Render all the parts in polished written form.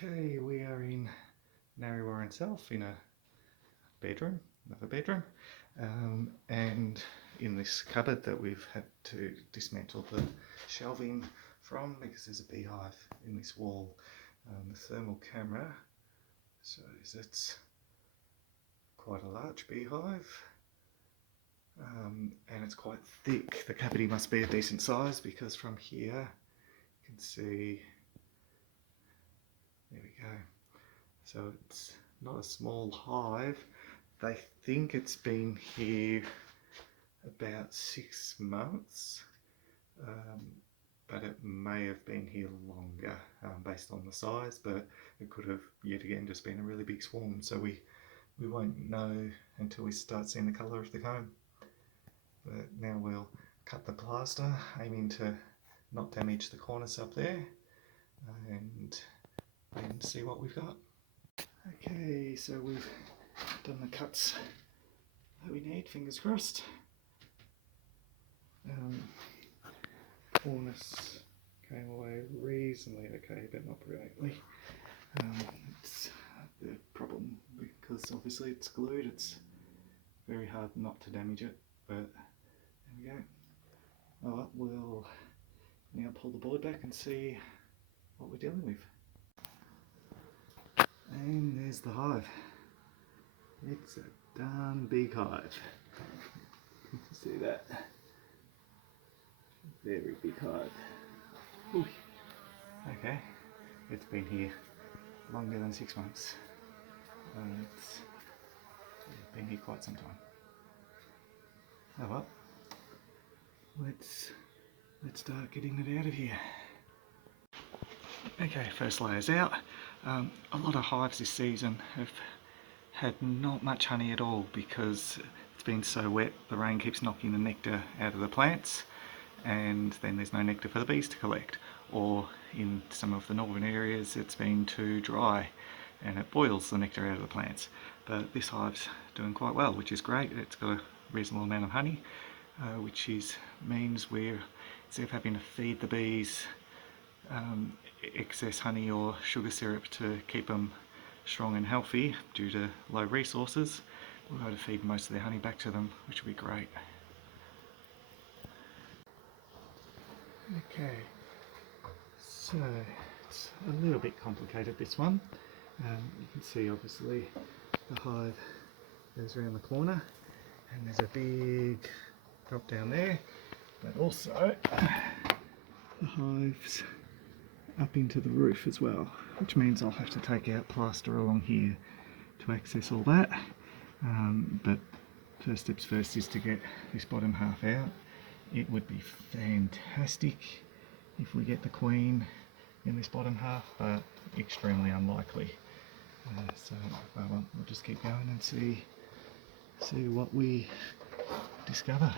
Okay, we are in Narre itself in a bedroom, another bedroom, and in this cupboard that we've had to dismantle the shelving from because there's a beehive in this wall. The thermal camera shows it's quite a large beehive, and it's quite thick. The cavity must be a decent size because from here you can see, there we go. So it's not a small hive. They think it's been here about 6 months, but it may have been here longer based on the size, but it could have yet again just been a really big swarm, so we won't know until we start seeing the colour of the comb. But now we'll cut the plaster, aiming to not damage the cornice up there, and then see what we've got. Okay, so we've done the cuts that we need, fingers crossed. Cornice came away reasonably okay, but not brilliantly. It's the problem because obviously it's glued, it's very hard not to damage it, but there we go. Alright, we'll now pull the board back and see what we're dealing with. And there's the hive. It's a darn big hive. See that? Very big hive. Ooh. Okay, it's been here longer than 6 months. It's been here quite some time. Oh well, let's start getting it out of here. Okay, first layer's out. A lot of hives this season have had not much honey at all because it's been so wet. The rain keeps knocking the nectar out of the plants, and then there's no nectar for the bees to collect. Or in some of the northern areas it's been too dry and it boils the nectar out of the plants. But this hive's doing quite well, which is great. It's got a reasonable amount of honey, which means we're, instead of having to feed the bees excess honey or sugar syrup to keep them strong and healthy due to low resources, we'll be able to feed most of their honey back to them, which will be great. Okay, so it's a little bit complicated, this one. You can see obviously the hive goes around the corner and there's a big drop down there, but also the hive's up into the roof as well, which means I'll have to take out plaster along here to access all that. But first steps first is to get this bottom half out. It would be fantastic if we get the queen in this bottom half, but extremely unlikely. So well, we'll just keep going and see what we discover.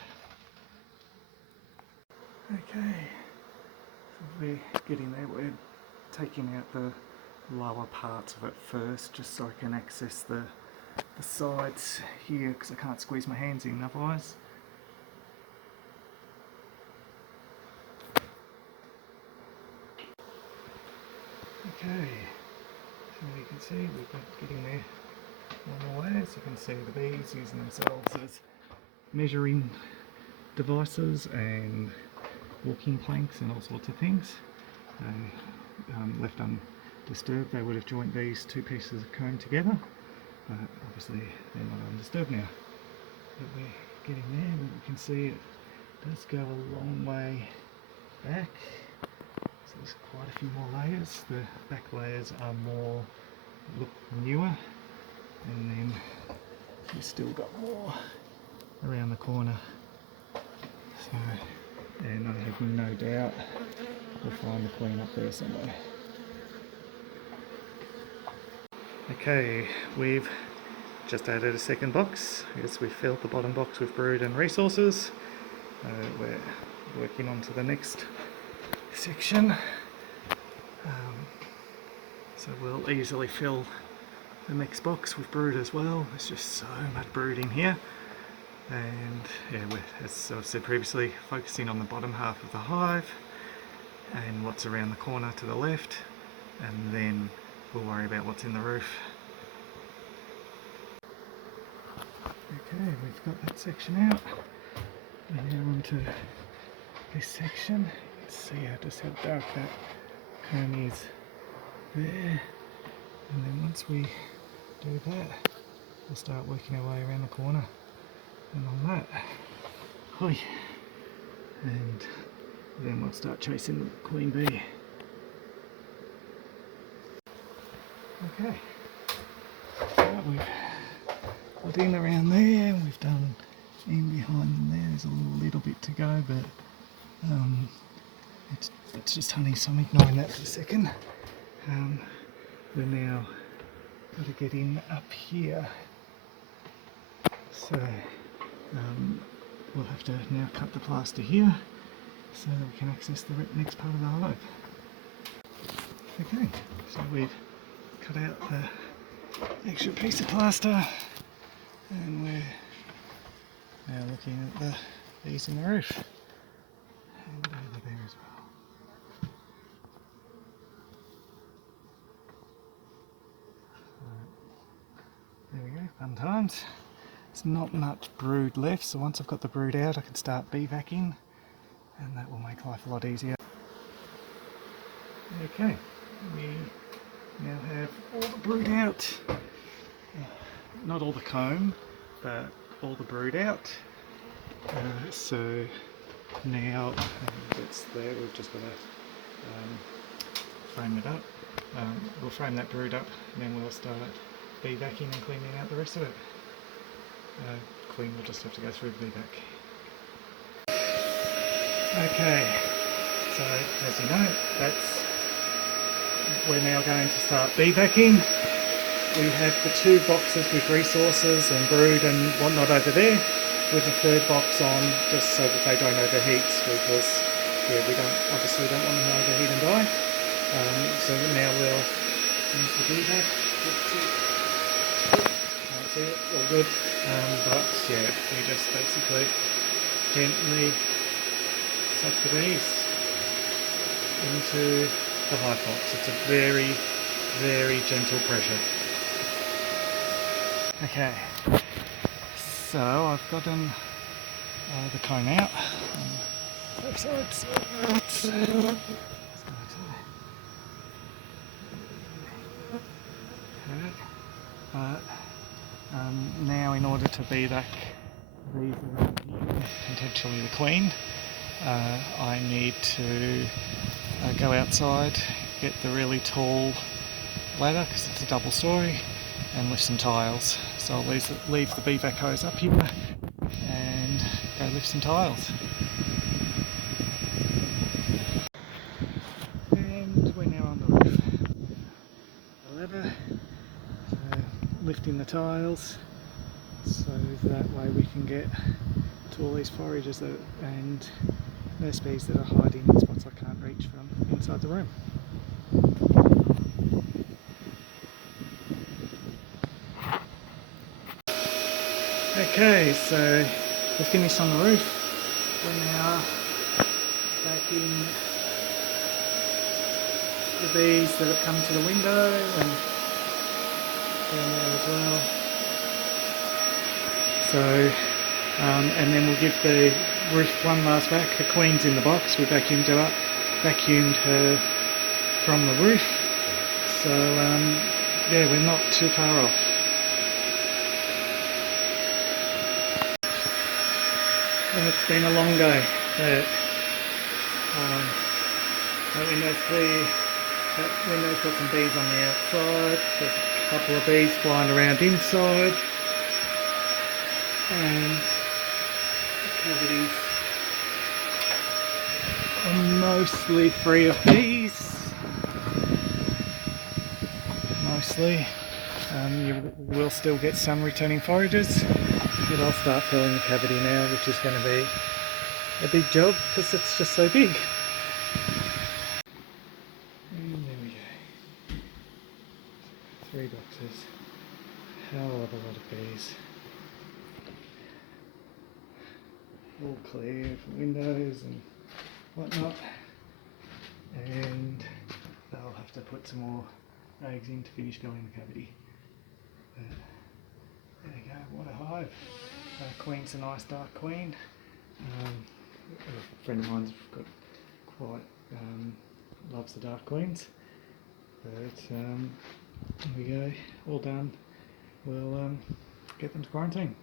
Okay, so we're getting there. We're taking out the lower parts of it first, just so I can access the sides here, because I can't squeeze my hands in otherwise. Okay, so you can see we've got getting there one more way. So you can see the bees using themselves as measuring devices and walking planks and all sorts of things. Left undisturbed, they would have joined these two pieces of comb together, but obviously they're not undisturbed now. But we're getting there, and you can see it does go a long way back. So there's quite a few more layers. The back layers are more, look newer, and then you've still got more around the corner. So, and I have no doubt we'll find the queen up there somewhere. Okay, we've just added a second box as we filled the bottom box with brood and resources. We're working on to the next section. So we'll easily fill the next box with brood as well. There's just so much brood in here. And yeah, as I've said previously, focusing on the bottom half of the hive and what's around the corner to the left, and then we'll worry about what's in the roof. Okay, we've got that section out. We're now onto this section. You can see just how dark that comb is there. And then once we do that, we'll start working our way around the corner and on that. Hoi. And then we'll start chasing the queen bee. Okay, so we've got in around there, and we've done in behind them there. There's a little bit to go, but it's just honey, so I'm ignoring that for a second. We're now got to get in up here, so we'll have to now cut the plaster here so that we can access the next part of the hive. Okay, so we've cut out the extra piece of plaster and we're now looking at the bees in the roof and over there as well. There we go, fun times. There's not much brood left, so once I've got the brood out I can start bee vacuuming and that will make life a lot easier. Okay, we now have all the brood out. Not all the comb, but all the brood out. So now it's there, we've just got to frame it up. We'll frame that brood up and then we'll start bee vacuuming and cleaning out the rest of it. Clean will just have to go through the bee vac. Okay, so as you know, we're now going to start bee vacuuming. We have the 2 boxes with resources and brood and whatnot over there, with a 3rd box on just so that they don't overheat, because we obviously don't want them to overheat and die. So now we'll use the bee vac. Can't see it, all good. But yeah, we just basically gently suck the bees into the hive box. It's a very, very gentle pressure. Okay, so I've gotten the comb out. But now, in order to bee vac these around here, potentially the queen, I need to go outside, get the really tall ladder because it's a double story, and lift some tiles. So I'll leave the bee vac hose up here and go lift some tiles. And we're now on the roof. The ladder, lifting the tiles so that way we can get to all these foragers and nurse bees that are hiding in spots I can't reach from inside the room. Okay, so we're finished on the roof. We're now vacuuming the bees that have come to the window and down there as well. So, and then we'll give the roof one last vac. The queen's in the box. We vacuumed her from the roof. So yeah, we're not too far off. And it's been a long day, but that window's clear. That window's got some bees on the outside. There's a couple of bees flying around inside, and the cavities are mostly free of bees. Mostly. You will still get some returning foragers. But I'll start filling the cavity now, which is going to be a big job because it's just so big. And there we go. 3 boxes. Hell of a lot of bees. All clear for windows and whatnot. And they'll have to put some more eggs in to finish going in the cavity. There you go, what a hive. Queen's a nice dark queen. A friend of mine's got quite, loves the dark queens. But there we go, all done. We'll get them to quarantine.